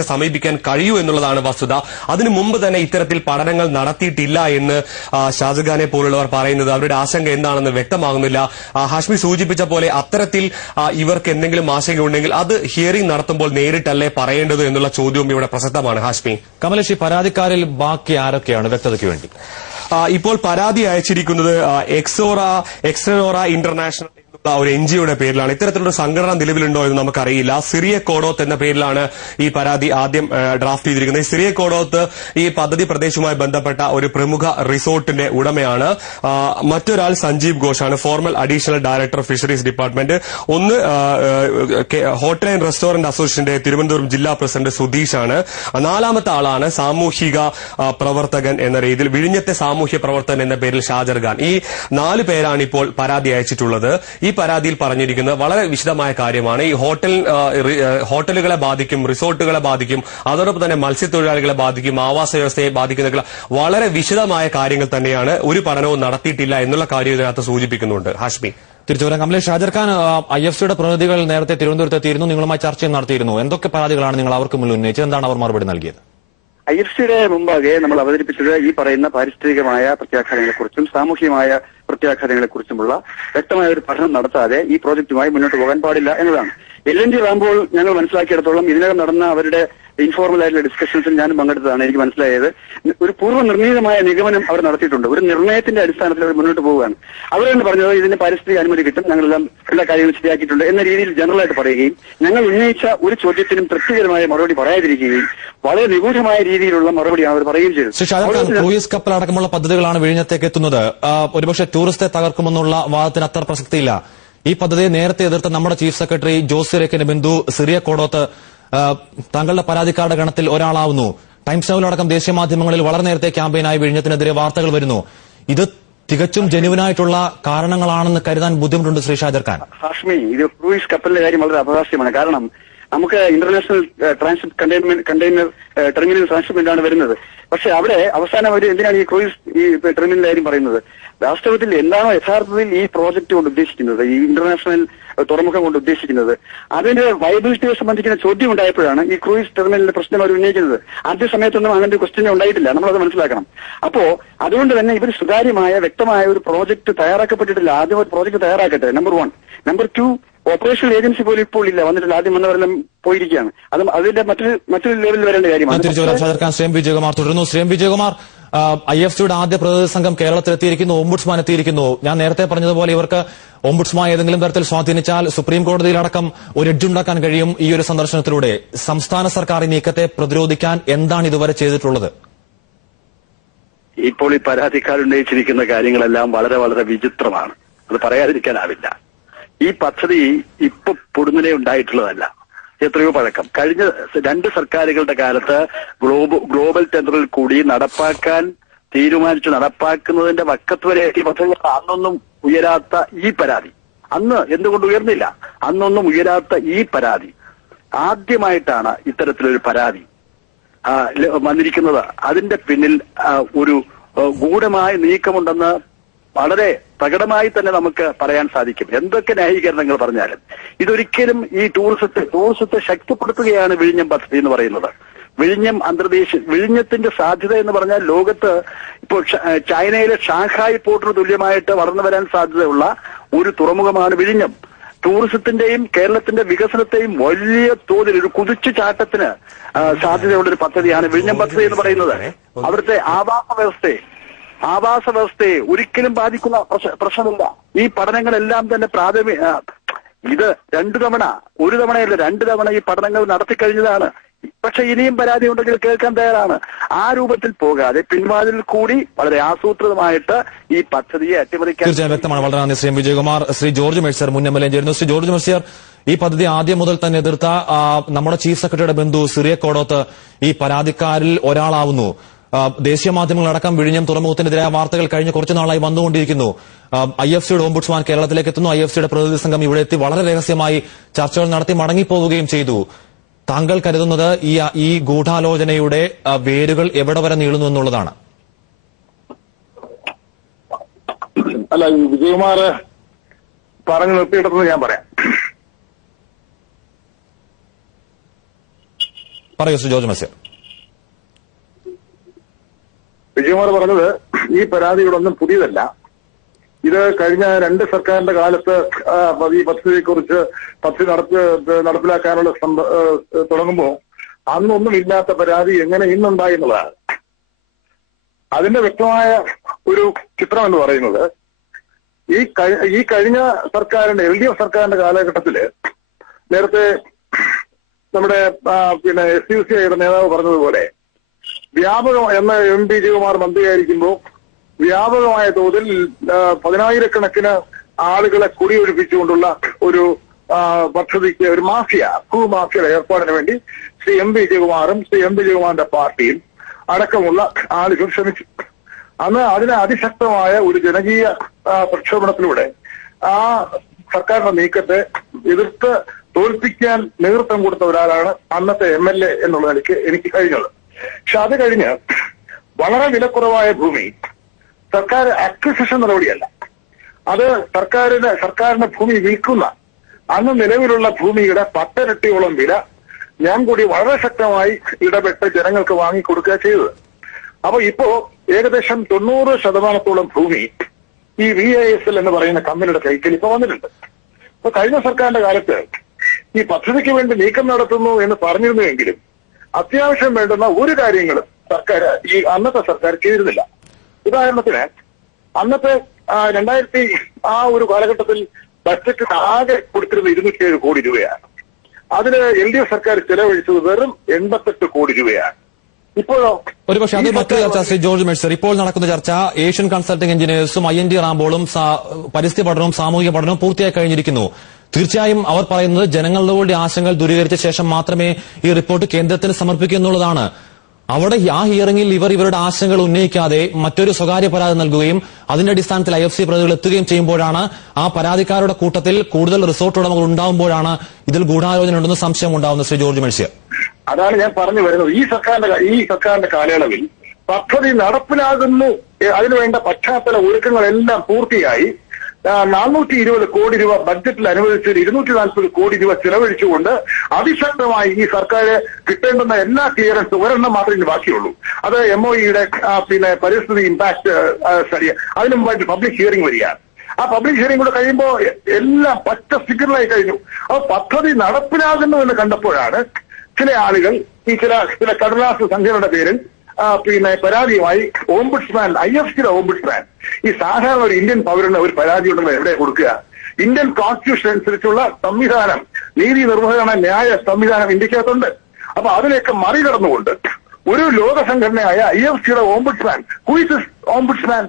സമീപിക്കാൻ കഴിയൂ എന്നുള്ളതാണ് വസ്തുത. അതിനു മുമ്പ് തന്നെ ഇത്തരത്തിൽ പഠനങ്ങൾ നടത്തിയിട്ടില്ല എന്ന് ഷാജഹാനെ പോലുള്ളവർ പറയുന്നത് അവരുടെ ആശങ്ക എന്താണെന്ന് വ്യക്തമാകുന്നില്ല. ഹാഷ്മി സൂചിപ്പിച്ച പോലെ അത്തരത്തിൽ ഇവർക്ക് എന്തെങ്കിലും ആശങ്കയുണ്ടെങ്കിൽ അത് ഹിയറിംഗ് നടത്തുമ്പോൾ നേരിട്ടല്ലേ പറയേണ്ടത് എന്നുള്ള ചോദ്യവും ഇവിടെ പ്രസക്തമാണ്. ഹാഷ്മി, കമലേഷ്, പരാതിക്കാരിൽ ബാക്കി ആരൊക്കെയാണ് വ്യക്തതയ്ക്ക് വേണ്ടി? ഇപ്പോൾ പരാതി അയച്ചിരിക്കുന്നത് എക്സനോറ ഇന്റർനാഷണൽ ഒരു എൻജിഒയുടെ പേരിലാണ്. ഇത്തരത്തിലുള്ള സംഘടന നിലവിലുണ്ടോ എന്ന് നമുക്കറിയില്ല. സിറിയ കോഡോത്ത് എന്ന പേരിലാണ് ഈ പരാതി ആദ്യം ഡ്രാഫ്റ്റ് ചെയ്തിരിക്കുന്നത്. സിറിയ കോഡോത്ത് ഈ പദ്ധതി പ്രദേശവുമായി ബന്ധപ്പെട്ട ഒരു പ്രമുഖ റിസോർട്ടിന്റെ ഉടമയാണ്. മറ്റൊരാൾ സഞ്ജീവ് ഘോഷാണ്, formal additional director fisheries department. ഒന്ന് ഹോട്ടൽ ആൻഡ് റെസ്റ്റോറന്റ് അസോസിയേഷന്റെ തിരുവനന്തപുരം ജില്ലാ പ്രസിഡന്റ് സുധീഷാണ്. നാലാമത്തെ ആളാണ് സാമൂഹിക പ്രവർത്തകൻ എന്ന രീതിയിൽ വിഴിഞ്ഞത്തെ സാമൂഹ്യ പ്രവർത്തകൻ എന്ന പേരിൽ ഷാജഹാൻ. ഈ 4 പേരാണ് ഇപ്പോൾ പരാതി അയച്ചിട്ടുള്ളത്. ഈ പരാതിയിൽ പറഞ്ഞിരിക്കുന്നത് വളരെ വിശദമായ കാര്യമാണ്. ഈ ഹോട്ടലുകളെ ബാധിക്കും, റിസോർട്ടുകളെ ബാധിക്കും, അതോടൊപ്പം തന്നെ മത്സ്യത്തൊഴിലാളികളെ ബാധിക്കും, ആവാസ വ്യവസ്ഥയെ ബാധിക്കുന്ന വളരെ വിശദമായ കാര്യങ്ങൾ തന്നെയാണ്. ഒരു പഠനവും നടത്തിയിട്ടില്ല എന്നുള്ള കാര്യം ഇതിനകത്ത് സൂചിപ്പിക്കുന്നുണ്ട്. ഹാഷ്മി, തിരിച്ചു വരാം. കമലേഷ്, ഷാജഹാൻ IFCയുടെ പ്രതിനിധികൾ നേരത്തെ തിരുവനന്തപുരത്ത് എത്തിയിരുന്നു, നിങ്ങളുമായി ചർച്ചയും നടത്തിയിരുന്നു. എന്തൊക്കെ പരാതികളാണ് നിങ്ങൾ അവർക്ക് മുന്നിൽ ഉന്നയിച്ചത്? എന്താണ് അവർ മറുപടി നൽകിയത്? IFCയുടെ മുമ്പാകെ നമ്മൾ അവതരിപ്പിച്ചത് ഈ പറയുന്ന പാരിസ്ഥിതികമായ പ്രത്യാഘാതങ്ങളെക്കുറിച്ചും സാമൂഹികമായ പ്രത്യാഘാതങ്ങളെക്കുറിച്ചുമുള്ള വ്യക്തമായ ഒരു പഠനം നടത്താതെ ഈ പ്രോജക്റ്റുമായി മുന്നോട്ട് പോകാൻ പാടില്ല എന്നതാണ്. LNG റാമ്പോൾ ഞങ്ങൾ മനസ്സിലാക്കിയിടത്തോളം ഇതിനകം നടന്ന അവരുടെ ഇൻഫോർമൽ ആയിട്ടുള്ള ഡിസ്കഷൻസിൽ ഞാനും പങ്കെടുത്തതാണ്. എനിക്ക് മനസ്സിലായത് ഒരു പൂർവ്വനിർണീതമായ നിഗമനം അവർ നടത്തിയിട്ടുണ്ട്. ഒരു നിർണയത്തിന്റെ അടിസ്ഥാനത്തിൽ അവർ മുന്നോട്ട് പോവുകയാണ്. അവർ തന്നെ പറഞ്ഞത് ഇതിന് പാരിസ്ഥിതിക അനുമതി കിട്ടും, ഞങ്ങളെല്ലാം എല്ലാ കാര്യങ്ങളും ശരിയാക്കിയിട്ടുണ്ട് എന്ന രീതിയിൽ ജനറലായിട്ട് പറയുകയും ഞങ്ങൾ ഉന്നയിച്ച ഒരു ചോദ്യത്തിനും തൃപ്തികരമായ മറുപടി പറയാതിരിക്കുകയും വളരെ നിഗൂഢമായ രീതിയിലുള്ള മറുപടി അവർ പറയുകയും ചെയ്തു. ക്രൂയിസ് കപ്പൽ അടക്കമുള്ള പദ്ധതികളാണ് വിഴിഞ്ഞത്തേക്ക് എത്തുന്നത്. ഒരുപക്ഷെ ടൂറിസ്റ്റെ തകർക്കുമെന്നുള്ള വാദത്തിന് അത്ര പ്രസക്തിയില്ല. ഈ പദ്ധതിയെ നേരത്തെ എതിർത്ത നമ്മുടെ ചീഫ് സെക്രട്ടറി ജോസ് സിറേക്കിന്റെ ബന്ധു സിറിയ കോഡോത്ത് താങ്കളുടെ പരാതിക്കാരുടെ ഗണത്തിൽ ഒരാളാവുന്നു. ടൈംസ് നൗവിലടക്കം ദേശീയ മാധ്യമങ്ങളിൽ വളരെ നേരത്തെ ക്യാമ്പയിനായി വിഴിഞ്ഞത്തിനെതിരെ വാർത്തകൾ വരുന്നു. ഇത് തികച്ചും ജെന്യുവിനായിട്ടുള്ള കാരണങ്ങളാണെന്ന് കരുതാൻ ബുദ്ധിമുട്ടുണ്ട് ശ്രീ ഷാജഹാൻ. ഹാഷ്മി, ഇത് ക്രൂയിസ് കപ്പലിന്റെ കാര്യം വളരെ അപഹാസ്യമാണ്. കാരണം നമുക്ക് ഇന്റർനാഷണൽ ട്രാൻസ്ഷിപ്പ് കണ്ടെയ്നർ ടെർമിനൽ ട്രാൻസ്ഷിപ്മെന്റ് ആണ് വരുന്നത്. പക്ഷെ അവിടെ അവസാനം അവർ എന്തിനാണ് ഈ ക്രൂയിസ് ടെർമിനലിന്റെ കാര്യം പറയുന്നത്? വാസ്തവത്തിൽ എന്താണോ യഥാർത്ഥത്തിൽ ഈ പ്രോജക്ട് കൊണ്ട് ഉദ്ദേശിക്കുന്നത്, ഈ ഇന്റർനാഷണൽ തുറമുഖം കൊണ്ട് ഉദ്ദേശിക്കുന്നത്, അതിന്റെ വയബിലിറ്റിയെ സംബന്ധിക്കുന്ന ചോദ്യം ഉണ്ടായപ്പോഴാണ് ഈ ക്രൂയിസ് ടെർമിനലിന്റെ പ്രശ്നം അവർ ഉന്നയിക്കുന്നത്. ആദ്യ സമയത്തൊന്നും അങ്ങനത്തെ ക്വസ്റ്റ്യൻ ഉണ്ടായിട്ടില്ല, നമ്മളത് മനസ്സിലാക്കണം. അപ്പോ അതുകൊണ്ട് തന്നെ ഇവർ സുതാര്യമായ വ്യക്തമായ ഒരു പ്രോജക്ട് തയ്യാറാക്കപ്പെട്ടിട്ടില്ല. ആദ്യം ഒരു പ്രോജക്ട് തയ്യാറാക്കട്ടെ, നമ്പർ 1. നമ്പർ 2, ഓപ്പറേഷണൽ ഏജൻസി പോലും ഇപ്പോൾ ഇല്ല, വന്നിട്ടില്ല. ആദ്യം വന്നവരെല്ലാം പോയിരിക്കുകയാണ്. അതും അതിന്റെ മറ്റൊരു ലെവലിൽ വരേണ്ട കാര്യമാണ്. ശ്രീ വിജയകുമാർ തുടരുന്നു. ശ്രീ വിജയകുമാർ, IFCയുടെ ആദ്യ പ്രതിനിധി സംഘം കേരളത്തിലെത്തിയിരിക്കുന്നു, ഓംബുഡ്സ്മാൻ എത്തിയിരിക്കുന്നു. ഞാൻ നേരത്തെ പറഞ്ഞതുപോലെ ഇവർക്ക് ഓംബുഡ്സ്മാൻ ഏതെങ്കിലും തരത്തിൽ സ്വാധീനിച്ചാൽ സുപ്രീം കോടതിയിലടക്കം ഒരു എഡ്ജുണ്ടാക്കാൻ കഴിയും ഈ ഒരു സന്ദർശനത്തിലൂടെ. സംസ്ഥാന സർക്കാർ ഈ നീക്കത്തെ പ്രതിരോധിക്കാൻ എന്താണ് ഇതുവരെ ചെയ്തിട്ടുള്ളത്? ഇപ്പോൾ ഈ പരാതിക്കാരുന്നയിച്ചിരിക്കുന്ന കാര്യങ്ങളെല്ലാം വളരെ വളരെ വിചിത്രമാണ്. അത് പറയാതിരിക്കാനാവില്ല. ഈ പദ്ധതി ഇപ്പൊ പൊടുന്നനെ ഉണ്ടായിട്ടുള്ളതല്ല, എത്രയോ പഴക്കം. കഴിഞ്ഞ 2 സർക്കാരുകളുടെ കാലത്ത് ഗ്ലോബൽ ടെൻഡറിൽ കൂടി നടപ്പാക്കാൻ തീരുമാനിച്ച് നടപ്പാക്കുന്നതിന്റെ വക്കത്ത് വരെ എത്തിയ പദ്ധതി അന്നൊന്നും ഉയരാത്ത ഈ പരാതി, അന്ന് എന്തുകൊണ്ട് ഉയർന്നില്ല? അന്നൊന്നും ഉയരാത്ത ഈ പരാതി ആദ്യമായിട്ടാണ് ഇത്തരത്തിലൊരു പരാതി വന്നിരിക്കുന്നത്. അതിന്റെ പിന്നിൽ ഒരു ഗൂഢമായ നീക്കമുണ്ടെന്ന് വളരെ പ്രകടമായി തന്നെ നമുക്ക് പറയാൻ സാധിക്കും. എന്തൊക്കെ ന്യായീകരണങ്ങൾ പറഞ്ഞാലും ഇതൊരിക്കലും ഈ ടൂറിസത്തെ ശക്തിപ്പെടുത്തുകയാണ് വിഴിഞ്ഞം പദ്ധതി എന്ന് പറയുന്നത്. വിഴിഞ്ഞത്തിന്റെ സാധ്യത എന്ന് പറഞ്ഞാൽ ലോകത്ത് ഇപ്പോൾ ചൈനയിലെ ഷാങ്ഹായ് പോർട്ടിന് തുല്യമായിട്ട് വളർന്നു വരാൻ സാധ്യതയുള്ള ഒരു തുറമുഖമാണ് വിഴിഞ്ഞം. ടൂറിസത്തിന്റെയും കേരളത്തിന്റെ വികസനത്തെയും വലിയ തോതിൽ ഒരു കുതിച്ചുചാട്ടത്തിന് സാധ്യതയുള്ള ഒരു പദ്ധതിയാണ് വിഴിഞ്ഞം പദ്ധതി എന്ന് പറയുന്നത്. അവിടുത്തെ ആവാസ വ്യവസ്ഥയെ ഒരിക്കലും ബാധിക്കുന്ന പ്രശ്നമില്ല. ഈ പഠനങ്ങളെല്ലാം തന്നെ ഇത് 2 തവണ, ഒരു തവണയല്ല 2 തവണ ഈ പഠനങ്ങൾ നടത്തിക്കഴിഞ്ഞതാണ്. പക്ഷെ ഇനിയും പരാതി ഉണ്ടെങ്കിൽ കേൾക്കാൻ തയ്യാറാണ്. ആ രൂപത്തിൽ പോകാതെ പിൻവാതിൽ കൂടി വളരെ ആസൂത്രിതമായിട്ട് ഈ പദ്ധതിയെ അട്ടിമറിക്കാൻ തീർച്ചയായും വ്യക്തമാണ്. വളരെ നന്ദി ശ്രീ വിജയകുമാർ. ശ്രീ ജോർജ് മെഴ്സിയർ മുൻ MLA ചേരുന്നു. ശ്രീ ജോർജ് മെഴ്സിയർ, ഈ പദ്ധതി ആദ്യം മുതൽ തന്നെ എതിർത്ത നമ്മുടെ ചീഫ് സെക്രട്ടറിയുടെ ബന്ധു സിറിയ കോഡോത്ത് ഈ പരാതിക്കാരിൽ ഒരാളാവുന്നു. ദേശീയ മാധ്യമങ്ങളടക്കം വിഴിഞ്ഞം തുറമുഖത്തിനെതിരായ വാർത്തകൾ കഴിഞ്ഞ കുറച്ചു നാളായി വന്നുകൊണ്ടിരിക്കുന്നു. IFCയുടെ ഓംബുഡ്സ്മാൻ കേരളത്തിലേക്ക് എത്തുന്നു. IFCയുടെ പ്രതിനിധി സംഘം ഇവിടെ എത്തി വളരെ രഹസ്യമായി ചർച്ചകൾ നടത്തി മടങ്ങിപ്പോവുകയും ചെയ്തു. താങ്കൾ കരുതുന്നത് ഈ ഗൂഢാലോചനയുടെ വേരുകൾ എവിടെ വരെ നീളുന്നു എന്നുള്ളതാണ്? അല്ല, വിജയകുമാർ പറഞ്ഞു നിർത്തിയിടത്തുനിന്ന് ഞാൻ പറയാം. പറയൂ ശ്രീ ജോർജ് മെഴ്സിയർ. വിജയകുമാർ പറഞ്ഞത് ഈ പരാതികളൊന്നും പുതിയതല്ല. ഇത് കഴിഞ്ഞ 2 സർക്കാരിന്റെ കാലത്ത് ഈ പദ്ധതിയെക്കുറിച്ച് പദ്ധതി നടപ്പിലാക്കാനുള്ള തുടങ്ങുമ്പോൾ അന്നൊന്നും ഇല്ലാത്ത പരാതി എങ്ങനെ ഇന്നുണ്ടായി എന്നുള്ളതാണ്. അതിന്റെ വ്യക്തമായ ഒരു ചിത്രം എന്ന് പറയുന്നത് ഈ കഴിഞ്ഞ സർക്കാരിന്റെ LDF സർക്കാരിന്റെ കാലഘട്ടത്തില് നേരത്തെ നമ്മുടെ SUCIയുടെ നേതാവ് പറഞ്ഞതുപോലെ വ്യാപകം MP ജയകുമാർ മന്ത്രിയായിരിക്കുമ്പോൾ വ്യാപകമായ തോതിൽ 10,000-കണക്കിന് ആളുകളെ കുടിയൊഴിപ്പിച്ചുകൊണ്ടുള്ള ഒരു പദ്ധതിക്ക് ഒരു ഭൂമാഫിയയുടെ ഏർപ്പാടിന് വേണ്ടി ശ്രീ MP ജയകുമാറും ശ്രീ MP ജയകുമാറിന്റെ പാർട്ടിയും അടക്കമുള്ള ആളുകൾ ശ്രമിച്ചു. അന്ന് അതിനെ അതിശക്തമായ ഒരു ജനകീയ പ്രക്ഷോഭണത്തിലൂടെ ആ സർക്കാരിന്റെ നീക്കത്തെ എതിർത്ത് തോൽപ്പിക്കാൻ നേതൃത്വം കൊടുത്ത ഒരാളാണ് അന്നത്തെ MLA എന്നുള്ള നിലയ്ക്ക് എനിക്ക് കഴിഞ്ഞത്. പക്ഷെ അത് കഴിഞ്ഞ് വളരെ വിലക്കുറവായ ഭൂമി സർക്കാർ അക്വിസിഷൻ നടപടിയല്ല, അത് സർക്കാരിന് ഭൂമി വിൽക്കുന്ന അന്ന് നിലവിലുള്ള ഭൂമിയുടെ 10 ഇരട്ടിയോളം വില ഞാൻ കൂടി വളരെ ശക്തമായി ഇടപെട്ട് ജനങ്ങൾക്ക് വാങ്ങിക്കൊടുക്കുക ചെയ്തത്. അപ്പൊ ഇപ്പോ ഏകദേശം 90% ഭൂമി ഈ VISL എന്ന് പറയുന്ന കമ്പനിയുടെ കൈക്കൽ ഇപ്പൊ വന്നിട്ടുണ്ട്. അപ്പൊ കഴിഞ്ഞ സർക്കാരിന്റെ കാലത്ത് ഈ പദ്ധതിക്ക് വേണ്ടി നീക്കം നടത്തുന്നു എന്ന് പറഞ്ഞിരുന്നുവെങ്കിലും അത്യാവശ്യം വേണ്ടുന്ന ഒരു കാര്യങ്ങളും അന്നത്തെ സർക്കാർ ചെയ്തിരുന്നില്ല. ഉദാഹരണത്തിന് അന്നത്തെ 2000 ആ ഒരു കാലഘട്ടത്തിൽ ബഡ്ജറ്റ് ആകെ കൊടുത്തിരുന്ന 207 കോടി രൂപയാണ്. അതിന് LDF സർക്കാർ ചെലവഴിച്ചത് വെറും 88 കോടി രൂപയാണ്. ഇപ്പോഴോ ഒരുപക്ഷെ അത് മറ്റൊരു ചർച്ച. ശ്രീ ജോർജ് മെഴ്സിയർ, ഇപ്പോൾ നടക്കുന്ന ചർച്ച ഏഷ്യൻ കൺസൾട്ടിംഗ് എഞ്ചിനീയേഴ്സും INT റാംബോളും പരിസ്ഥിതി പഠനവും സാമൂഹിക പഠനവും പൂർത്തിയായി കഴിഞ്ഞിരിക്കുന്നു. തീർച്ചയായും അവർ പറയുന്നത് ജനങ്ങളുടെ ആശങ്കകൾ ദൂരീകരിച്ച ശേഷം മാത്രമേ ഈ റിപ്പോർട്ട് കേന്ദ്രത്തിന് സമർപ്പിക്കൂ എന്നുള്ളതാണ്. അവിടെ ആ ഹിയറിംഗിൽ ഇവരുടെ ആശങ്കകൾ ഉന്നയിക്കാതെ മറ്റൊരു സ്വകാര്യ പരാതി നൽകുകയും അതിന്റെ അടിസ്ഥാനത്തിൽ IFC പ്രതികൾ എത്തുകയും ചെയ്യുമ്പോഴാണ് ആ പരാതിക്കാരുടെ കൂട്ടത്തിൽ കൂടുതൽ റിസോർട്ട് ഉടമകൾ ഉണ്ടാവുമ്പോഴാണ് ഇതിൽ ഗൂഢാലോചന ഉണ്ടെന്ന് സംശയം ഉണ്ടാവുന്നത്. ശ്രീ ജോർജ് മെഴ്സിയർ, അതാണ് ഞാൻ പറഞ്ഞു വരുന്നത്. ഈ സർക്കാരിന്റെ കാലയളവിൽ പദ്ധതി നടപ്പിലാകുന്നു, അതിനുവേണ്ട പശ്ചാത്തല ഒരുക്കങ്ങളെല്ലാം പൂർത്തിയായി 420 കോടി രൂപ ബഡ്ജറ്റിൽ അനുവദിച്ചത് 240 കോടി രൂപ ചെലവഴിച്ചുകൊണ്ട് അതിശക്തമായി ഈ സർക്കാർ കിട്ടേണ്ടുന്ന എല്ലാ ക്ലിയറൻസും ഒരെണ്ണം മാത്രമേ ബാക്കിയുള്ളൂ. അത് MOEയുടെ പരിസ്ഥിതി ഇമ്പാക്ട് സ്റ്റഡി. അതിനു മുമ്പായിട്ട് പബ്ലിക് ഹിയറിംഗ് വരികയാണ്. ആ പബ്ലിക് ഹിയറിംഗ് കൂടെ കഴിയുമ്പോൾ എല്ലാം പച്ച സിഗ്നലായി കഴിഞ്ഞു. അപ്പൊ പദ്ധതി നടപ്പിലാകുന്നു എന്ന് കണ്ടപ്പോഴാണ് ചില ആളുകൾ ഈ ചില കടലാസ് സംഘടനയുടെ പേരിൽ പരാതിയുമായി ഓംബുഡ്സ്മാൻ, IFCയുടെ ഓംബുഡ്സ്മാൻ, ഈ സാധാരണ ഒരു ഇന്ത്യൻ പൗരന് ഒരു പരാതി ഉണ്ടെങ്കിൽ എവിടെ കൊടുക്കുക? ഇന്ത്യൻ കോൺസ്റ്റിറ്റ്യൂഷൻ അനുസരിച്ചുള്ള സംവിധാനം, നീതി നിർവഹണ ന്യായ സംവിധാനം ഇന്ത്യക്കകത്തുണ്ട്. അപ്പൊ അതിനെയൊക്കെ മറികടന്നുകൊണ്ട് ഒരു ലോക സംഘടനയായ IFCയുടെ ombudsman, who is this ombudsman?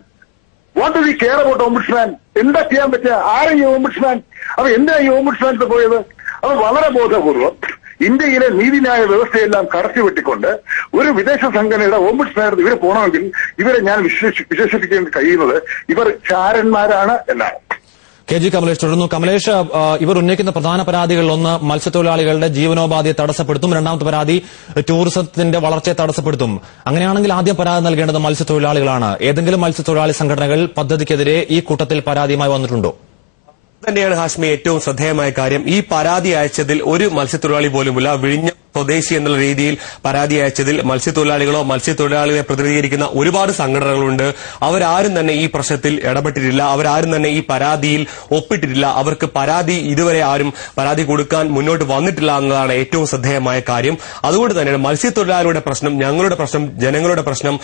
What do we care about ombudsman? എന്താ ചെയ്യാൻ പറ്റുക? ആരും ഈ ഓംബുഡ്സ്മാൻ? അപ്പൊ എന്താ ഈ ഓംബുഡ്സ്മാൻ പോയത്? അത് വളരെ ബോധപൂർവം ഇന്ത്യയിലെ നീതിന്യായ വ്യവസ്ഥയെല്ലാം കടത്തിവെട്ടിക്കൊണ്ട് ഒരു വിദേശ സംഘടനയുടെ ഓംബുഡ്സ്മാൻ ഇവർ പോകണമെങ്കിൽ ഇവരെ ഞാൻ വിശേഷിപ്പിക്കാൻ കഴിയുന്നത് ഇവർ ചാരന്മാരാണ് എന്നാണ്. KG കമലേഷ് തുടർന്നു. കമലേഷ്, ഇവർ ഉന്നയിക്കുന്ന പ്രധാന പരാതികളിൽ ഒന്ന് മത്സ്യത്തൊഴിലാളികളുടെ ജീവനോപാധിയെ തടസ്സപ്പെടുത്തും, രണ്ടാമത്തെ പരാതി ടൂറിസത്തിന്റെ വളർച്ചയെ തടസ്സപ്പെടുത്തും. അങ്ങനെയാണെങ്കിൽ ആദ്യം പരാതി നൽകേണ്ടത് മത്സ്യത്തൊഴിലാളികളാണ്. ഏതെങ്കിലും മത്സ്യത്തൊഴിലാളി സംഘടനകൾ പദ്ധതിക്കെതിരെ ഈ കൂട്ടത്തിൽ പരാതിയുമായി വന്നിട്ടുണ്ടോ? തന്നെയാണ് ഹാഷ്മി ഏറ്റവും ശ്രദ്ധേയമായ കാര്യം. ഈ പരാതി അയച്ചതിൽ ഒരു മത്സ്യത്തൊഴിലാളി പോലുമില്ല. വിഴിഞ്ഞ സ്വദേശി എന്നുള്ള രീതിയിൽ പരാതി അയച്ചതിൽ മത്സ്യത്തൊഴിലാളികളോ മത്സ്യത്തൊഴിലാളികളെ പ്രതിനിധീകരിക്കുന്ന ഒരുപാട് സംഘടനകളുണ്ട്. അവരാരും തന്നെ ഈ പ്രശ്നത്തിൽ ഇടപെട്ടിട്ടില്ല. അവരാരും തന്നെ ഈ പരാതിയിൽ ഒപ്പിട്ടിട്ടില്ല. അവർക്ക് പരാതി ഇതുവരെ ആരും പരാതി കൊടുക്കാൻ മുന്നോട്ട് വന്നിട്ടില്ല എന്നതാണ് ഏറ്റവും ശ്രദ്ധേയമായ കാര്യം. അതുകൊണ്ട് തന്നെയാണ് മത്സ്യത്തൊഴിലാളികളുടെ പ്രശ്നം, ഞങ്ങളുടെ പ്രശ്നം, ജനങ്ങളുടെ പ്രശ്നം,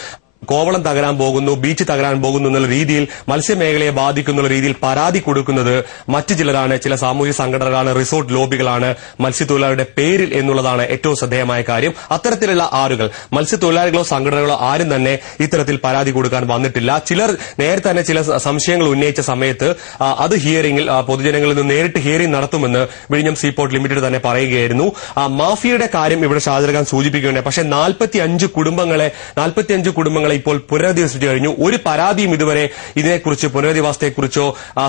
കോവളം തകരാൻ പോകുന്നു, ബീച്ച് തകരാൻ പോകുന്നു എന്നുള്ള രീതിയിൽ മത്സ്യമേഖലയെ ബാധിക്കുന്ന രീതിയിൽ പരാതി കൊടുക്കുന്നത് മറ്റു ചിലരാണ്, ചില സാമൂഹിക സംഘടനകളാണ്, റിസോർട്ട് ലോബികളാണ് മത്സ്യത്തൊഴിലാളിയുടെ പേരിൽ എന്നുള്ളതാണ് ഏറ്റവും ശ്രദ്ധേയമായ കാര്യം. അത്തരത്തിലുള്ള ആളുകൾ, മത്സ്യത്തൊഴിലാളികളോ സംഘടനകളോ ആരും തന്നെ ഇത്തരത്തിൽ പരാതി കൊടുക്കാൻ വന്നിട്ടില്ല. ചിലർ നേരത്തെ തന്നെ ചില സംശയങ്ങൾ ഉന്നയിച്ച സമയത്ത് അത് ഹിയറിംഗിൽ പൊതുജനങ്ങളിൽ നിന്ന് നേരിട്ട് ഹിയറിംഗ് നടത്തുമെന്ന് വിഴിഞ്ഞം സീപോർട്ട് ലിമിറ്റഡ് തന്നെ പറയുകയായിരുന്നു. മാഫിയയുടെ കാര്യം ഇവിടെ ഷാജർ ഖാൻ സൂചിപ്പിക്കുകയുണ്ടായി. പക്ഷേ 45 കുടുംബങ്ങളെ ഇപ്പോൾ പുനരധിവസിച്ചു കഴിഞ്ഞു. ഒരു പരാതിയും ഇതുവരെ ഇതിനെക്കുറിച്ച്, പുനരധിവാസത്തെക്കുറിച്ചോ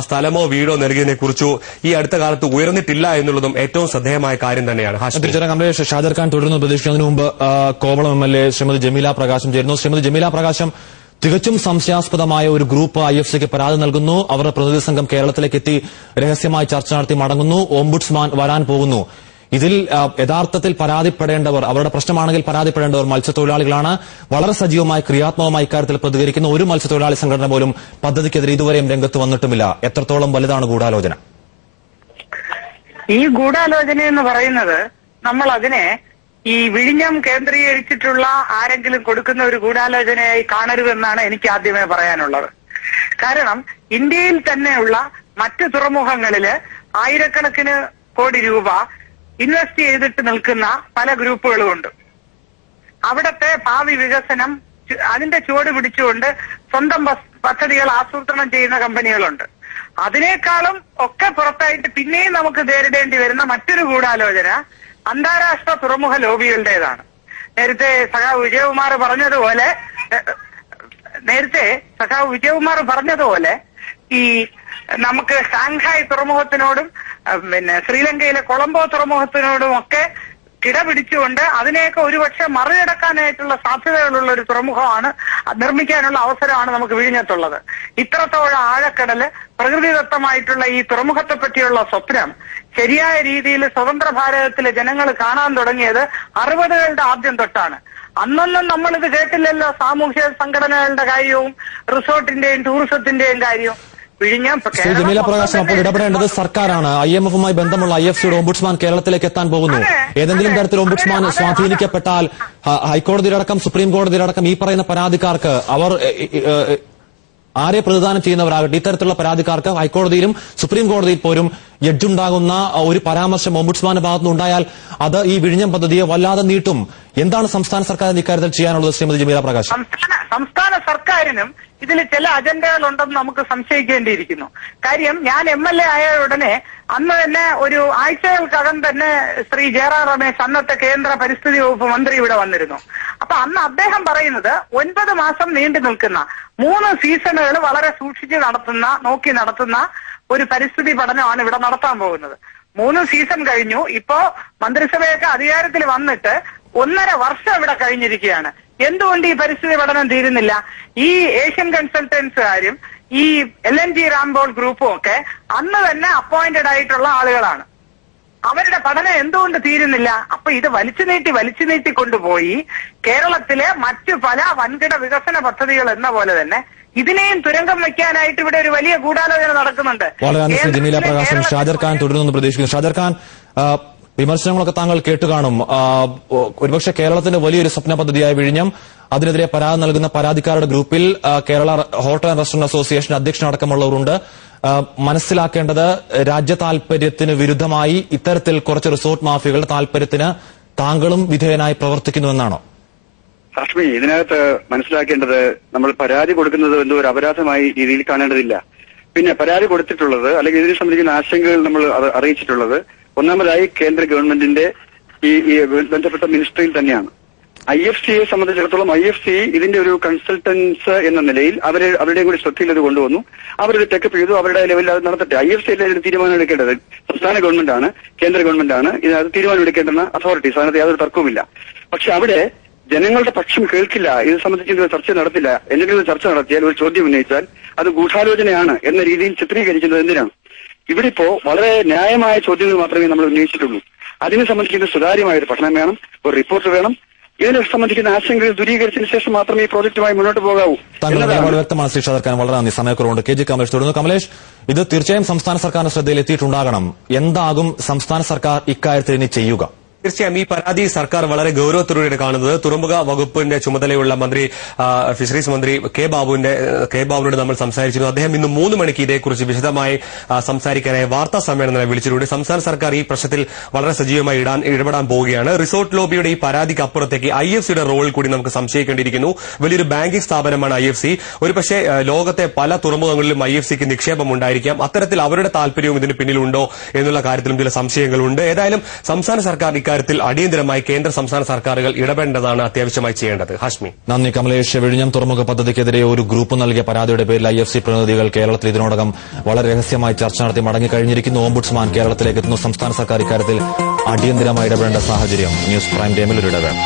സ്ഥലമോ വീടോ നൽകിയതിനെക്കുറിച്ചോ ഈ അടുത്ത കാലത്ത് ഉയർന്നിട്ടില്ല എന്നുള്ളതും ഏറ്റവും ശ്രദ്ധേയമായ കാര്യം തന്നെയാണ്. കമലേഷ്, ഷാജർ ഖാൻ തുടർന്ന് പ്രതീക്ഷിക്കുന്നതിന് മുമ്പ് കോവളം MLA ശ്രീമതി ജമീല പ്രകാശം ചേരുന്നു. ശ്രീമതി ജമീല പ്രകാശം, തികച്ചും സംശയാസ്പദമായ ഒരു ഗ്രൂപ്പ് IFCക്ക് പരാതി നൽകുന്നു. അവരുടെ പ്രതിനിധി സംഘം കേരളത്തിലേക്ക് എത്തി രഹസ്യമായി ചർച്ച നടത്തി മടങ്ങുന്നു. ഓംബുഡ്സ്മാൻ വരാൻ പോകുന്നു. ഇതിൽ യഥാർത്ഥത്തിൽ പരാതിപ്പെടേണ്ടവർ, അവരുടെ പ്രശ്നമാണെങ്കിൽ പരാതിപ്പെടേണ്ടവർ മത്സ്യത്തൊഴിലാളികളാണ്. വളരെ സജീവമായി ക്രിയാത്മകമായി ഇക്കാര്യത്തിൽ പ്രതികരിക്കുന്ന ഒരു മത്സ്യത്തൊഴിലാളി സംഘടന പോലും പദ്ധതിക്കെതിരെ ഇതുവരെയും രംഗത്ത് വന്നിട്ടുമില്ല. എത്രത്തോളം വലുതാണ് ഗൂഢാലോചന? ഈ ഗൂഢാലോചന എന്ന് പറയുന്നത് നമ്മൾ അതിനെ ഈ വിഴിഞ്ഞം കേന്ദ്രീകരിച്ചിട്ടുള്ള ആരെങ്കിലും കൊടുക്കുന്ന ഒരു ഗൂഢാലോചനയായി കാണരുതെന്നാണ് എനിക്ക് ആദ്യമേ പറയാനുള്ളത്. കാരണം ഇന്ത്യയിൽ തന്നെയുള്ള മറ്റ് തുറമുഖങ്ങളില് ആയിരക്കണക്കിന് കോടി രൂപ ഇൻവെസ്റ്റ് ചെയ്തിട്ട് നിൽക്കുന്ന പല ഗ്രൂപ്പുകളുമുണ്ട്. അവിടത്തെ ഭാവി വികസനം അതിന്റെ ചുവട് പിടിച്ചുകൊണ്ട് സ്വന്തം പദ്ധതികൾ ആസൂത്രണം ചെയ്യുന്ന കമ്പനികളുണ്ട്. അതിനേക്കാളും ഒക്കെ പുറത്തായിട്ട് പിന്നെയും നമുക്ക് നേരിടേണ്ടി വരുന്ന മറ്റൊരു ഗൂഢാലോചന അന്താരാഷ്ട്ര തുറമുഖ ലോബികളുടേതാണ്. നേരത്തെ സഖാവ് വിജയകുമാർ പറഞ്ഞതുപോലെ ഈ നമുക്ക് ഷാങ്ഹായ് തുറമുഖത്തിനോടും ശ്രീലങ്കയിലെ കൊളംബോ തുറമുഖത്തിനോടും ഒക്കെ കിടപിടിച്ചുകൊണ്ട് അതിനെയൊക്കെ ഒരുപക്ഷെ മറികടക്കാനായിട്ടുള്ള സാധ്യതകളുള്ള ഒരു തുറമുഖമാണ് നിർമ്മിക്കാനുള്ള അവസരമാണ് നമുക്ക് വിഴിഞ്ഞത്തുള്ളത്. ഇത്രത്തോളം ആഴക്കടല് പ്രകൃതിദത്തമായിട്ടുള്ള ഈ തുറമുഖത്തെ പറ്റിയുള്ള സ്വപ്നം ശരിയായ രീതിയിൽ സ്വതന്ത്ര ഭാരതത്തിലെ ജനങ്ങൾ കാണാൻ തുടങ്ങിയത് 60കളുടെ ആദ്യം തൊട്ടാണ്. അന്നൊന്നും നമ്മളിത് കേട്ടില്ലല്ലോ. സാമൂഹ്യ സംഘടനകളുടെ കാര്യവും റിസോർട്ടിന്റെയും ടൂറിസത്തിന്റെയും കാര്യവും. ശ്രീ ജമീല പ്രകാശ്, അപ്പോൾ ഇടപെടേണ്ടത് സർക്കാരാണ്. IMF-മായി ബന്ധമുള്ള IFCയുടെ ഓംബുഡ്സ്മാൻ കേരളത്തിലേക്ക് എത്താൻ പോകുന്നു. ഏതെങ്കിലും തരത്തിൽ ഓംബുഡ്സ്മാൻ സ്വാധീനിക്കപ്പെട്ടാൽ ഹൈക്കോടതിയിലടക്കം സുപ്രീം കോടതിയിലടക്കം ഈ പറയുന്ന പരാതിക്കാർക്ക് അവർ ആരെ പ്രതിദാനം ചെയ്യുന്നവരാകട്ടെ, ഇത്തരത്തിലുള്ള പരാതിക്കാർക്ക് ഹൈക്കോടതിയിലും സുപ്രീം കോടതിയിൽ പോലും ജഡ്ജുണ്ടാകുന്ന ഒരു പരാമർശം ഓംബുഡ്സ്മാന്റെ ഭാഗത്തുനിന്ന് ഉണ്ടായാൽ അത് ഈ വിഴിഞ്ഞം പദ്ധതിയെ വല്ലാതെ നീട്ടും. എന്താണ് സംസ്ഥാന സർക്കാരിന് ഇക്കാര്യത്തിൽ ചെയ്യാനുള്ളത് ശ്രീമതി ജമീല പ്രകാശ്? സംസ്ഥാന സർക്കാരിനും ഇതിൽ ചില അജണ്ടകൾ ഉണ്ടെന്ന് നമുക്ക് സംശയിക്കേണ്ടിയിരിക്കുന്നു. കാര്യം ഞാൻ MLA ആയ ഉടനെ അന്ന് തന്നെ ഒരു ആഴ്ചകൾക്കകം തന്നെ ശ്രീ ജയറാം രമേശ് അന്നത്തെ കേന്ദ്ര പരിസ്ഥിതി വകുപ്പ് മന്ത്രി ഇവിടെ വന്നിരുന്നു. അപ്പൊ അന്ന് അദ്ദേഹം പറയുന്നത് 9 മാസം നീണ്ടു നിൽക്കുന്ന 3 സീസണുകൾ വളരെ സൂക്ഷിച്ച് നോക്കി നടത്തുന്ന ഒരു പരിസ്ഥിതി പഠനമാണ് ഇവിടെ നടത്താൻ പോകുന്നത്. 3 സീസൺ കഴിഞ്ഞു. ഇപ്പോ മന്ത്രിസഭയൊക്കെ അധികാരത്തിൽ വന്നിട്ട് 1.5 വർഷം ഇവിടെ കഴിഞ്ഞിരിക്കുകയാണ്. എന്തുകൊണ്ട് ഈ പരിസ്ഥിതി പഠനം തീരുന്നില്ല? ഈ ഏഷ്യൻ കൺസൾട്ടൻസുകാരും ഈ LNG റാംബോൾ ഗ്രൂപ്പും ഒക്കെ അന്ന് തന്നെ അപ്പോയിന്റഡ് ആയിട്ടുള്ള ആളുകളാണ്. അവരുടെ പഠനം എന്തുകൊണ്ട് തീരുന്നില്ല? അപ്പൊ ഇത് വലിച്ചു നീട്ടി കൊണ്ടുപോയി കേരളത്തിലെ മറ്റു പല വൻകിട വികസന പദ്ധതികൾ എന്ന പോലെ തന്നെ ഇതിനെയും തുരങ്കം വയ്ക്കാനായിട്ട് ഇവിടെ ഒരു വലിയ ഗൂഢാലോചന നടക്കുന്നുണ്ട്. വളരെ ജമീല പ്രകാശും ഷാജർ ഖാൻ തുടരുമെന്ന് പ്രതീക്ഷിക്കുന്നു. ഷാജർ ഖാൻ, വിമർശനങ്ങളൊക്കെ താങ്കൾ കേട്ടുകാണും. ഒരുപക്ഷെ കേരളത്തിന്റെ വലിയൊരു സ്വപ്ന പദ്ധതിയായ വിഴിഞ്ഞം, അതിനെതിരെ പരാതി നൽകുന്ന പരാതിക്കാരുടെ ഗ്രൂപ്പിൽ Kerala hotel and restaurant association അധ്യക്ഷനടക്കമുള്ളവരുണ്ട്. മനസ്സിലാക്കേണ്ടത് രാജ്യ താൽപര്യത്തിന് വിരുദ്ധമായി ഇത്തരത്തിൽ കുറച്ച് റിസോർട്ട് മാഫിയകളുടെ താൽപര്യത്തിന് താങ്കളും വിധേയനായി പ്രവർത്തിക്കുന്നുവെന്നാണോ? ഹാഷ്മി, ഇതിനകത്ത് മനസ്സിലാക്കേണ്ടത് നമ്മൾ പരാതി കൊടുക്കുന്നത് എന്തോ ഒരു അപരാധമായി രീതിയിൽ കാണേണ്ടതില്ല. പിന്നെ പരാതി കൊടുത്തിട്ടുള്ളത് അല്ലെങ്കിൽ ഇതിനെ സംബന്ധിക്കുന്ന ആശങ്കകൾ നമ്മൾ അറിയിച്ചിട്ടുള്ളത് ഒന്നാമതായി കേന്ദ്ര ഗവൺമെന്റിന്റെ ഈ ബന്ധപ്പെട്ട മിനിസ്ട്രിയിൽ തന്നെയാണ്. IFCയെ സംബന്ധിച്ചിടത്തോളം IFC ഇതിന്റെ ഒരു കൺസൾട്ടൻസ് എന്ന നിലയിൽ അവരുടെയും കൂടി ശ്രദ്ധയിൽ അത് കൊണ്ടുവന്നു. അവരത് ടെക്കപ്പ് ചെയ്തു. അവരുടെ ലെവലിൽ അത് നടത്തട്ടെ. IFC അല്ലേ ഇതിന് തീരുമാനം എടുക്കേണ്ടത്. സംസ്ഥാന ഗവൺമെന്റാണ്, കേന്ദ്ര ഗവൺമെന്റാണ് ഇതിനകത്ത് തീരുമാനം എടുക്കേണ്ടുന്ന അതോറിറ്റീസ്. അതിനകത്ത് യാതൊരു തർക്കവുമില്ല. പക്ഷെ അവിടെ ജനങ്ങളുടെ പക്ഷം കേൾക്കില്ല. ഇത് സംബന്ധിച്ച് ചർച്ച നടത്തില്ല. എന്തെങ്കിലും ചർച്ച നടത്തിയാൽ, ഒരു ചോദ്യം ഉന്നയിച്ചാൽ അത് ഗൂഢാലോചനയാണ് എന്ന രീതിയിൽ ചിത്രീകരിക്കുന്നത് എന്തിനാണ്? ഇവിടെ ഇപ്പോ വളരെ ന്യായമായ ചോദ്യങ്ങൾ മാത്രമേ നമ്മൾ ഉന്നയിച്ചിട്ടുള്ളൂ. അതിനെ സംബന്ധിക്കുന്ന സുതാര്യമായ ഒരു പഠനം വേണം, ഒരു റിപ്പോർട്ട് വേണം. ഇതിനെ സംബന്ധിക്കുന്ന ആശങ്കകൾ ദൂരീകരിച്ചതിന് ശേഷം മാത്രമേ ഈ പ്രോജക്റ്റുമായി മുന്നോട്ട് പോകാവൂ. താങ്കൾ വ്യക്തമാണ് ശ്രീ ഷാജർ ഖാൻ. വളരെ നന്ദി. സമയക്കുറവുണ്ട്. KG കമലേഷ് തുടരുന്നു. കമലേഷ്, ഇത് തീർച്ചയായും സംസ്ഥാന സർക്കാരിന്റെ ശ്രദ്ധയിൽ എത്തിയിട്ടുണ്ടാകണം. എന്താകും സംസ്ഥാന സർക്കാർ ഇക്കാര്യത്തിൽ ഇനി ചെയ്യുക? തീർച്ചയായും ഈ പരാതി സർക്കാർ വളരെ ഗൌരവത്തോടെയാണ് കാണുന്നത്. തുറമുഖ വകുപ്പിന്റെ ചുമതലയുള്ള മന്ത്രി, ഫിഷറീസ് മന്ത്രി കെ ബാബുവിനോട് നമ്മൾ സംസാരിച്ചിരുന്നു. അദ്ദേഹം ഇന്ന് 3 മണിക്ക് ഇതേക്കുറിച്ച് വിശദമായി സംസാരിക്കാനായി വാർത്താ സമ്മേളനം വിളിച്ചിട്ടുണ്ട്. സംസ്ഥാന സർക്കാർ ഈ പ്രശ്നത്തിൽ വളരെ സജീവമായി ഇടപെടാൻ പോവുകയാണ്. റിസോർട്ട് ലോബിയുടെ ഈ പരാതിക്ക് അപ്പുറത്തേക്ക് IFCയുടെ റോളിൽ കൂടി നമുക്ക് സംശയിക്കേണ്ടിയിരിക്കുന്നു. വലിയൊരു ബാങ്കിംഗ് സ്ഥാപനമാണ് IFC. ഒരുപക്ഷെ ലോകത്തെ പല തുറമുഖങ്ങളിലും IFCക്ക് നിക്ഷേപം ഉണ്ടായിരിക്കാം. അത്തരത്തിൽ അവരുടെ താല്പര്യവും ഇതിന് പിന്നിലുണ്ടോ എന്നുള്ള കാര്യത്തിലും ചില സംശയങ്ങളുണ്ട്. ഏതായാലും സംസ്ഥാന സർക്കാർ ഇക്കാര്യത്തിൽ അടിയന്തരമായി കേന്ദ്ര സംസ്ഥാന സർക്കാരുകൾ ഇടപെടേണ്ടതാണ് അത്യാവശ്യമായി ചെയ്യേണ്ടത്. ഹാഷ്മി, നന്ദി. കമലേഷ്, വിഴിഞ്ഞം തുറമുഖ പദ്ധതിക്കെതിരെ ഒരു ഗ്രൂപ്പ് നൽകിയ പരാതിയുടെ പേരിൽ IFC പ്രതിനിധികൾ കേരളത്തിൽ ഇതിനോടകം വളരെ രഹസ്യമായി ചർച്ച നടത്തി മടങ്ങിക്കഴിഞ്ഞിരിക്കുന്നു. ഓംബുഡ്സ്മാൻ കേരളത്തിലേക്ക് എത്തുന്നു. സംസ്ഥാന സർക്കാർ ഇക്കാര്യത്തിൽ അടിയന്തരമായി ഇടപെടേണ്ട സാഹചര്യം. ന്യൂസ് പ്രൈം ടൈമിൽ ഒരു ഇടവേള.